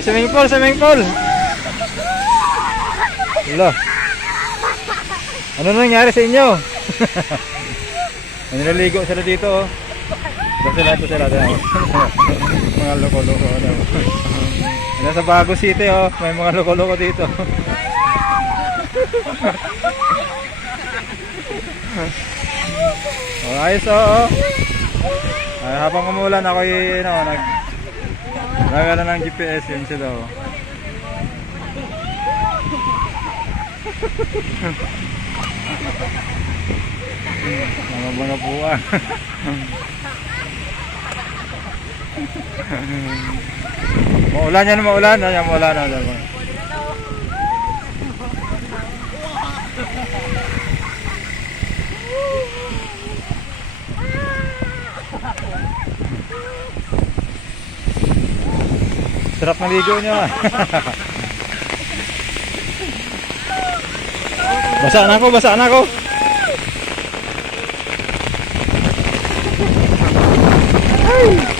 Swimming pool, swimming pool. Hello. Ano nangyari sa inyo? Nililigo sila dito oh. Ito sila. Mga loko-loko daw. Nasa Bago City oh, may mga loko-loko dito. Oh, ayos oh. Ay, habang umulan ako nagala ng GPS yun sila oh. Mga buwan. Maulan yan, maulan na. Sarap ng ligo nyo. Basa na ako. Ay!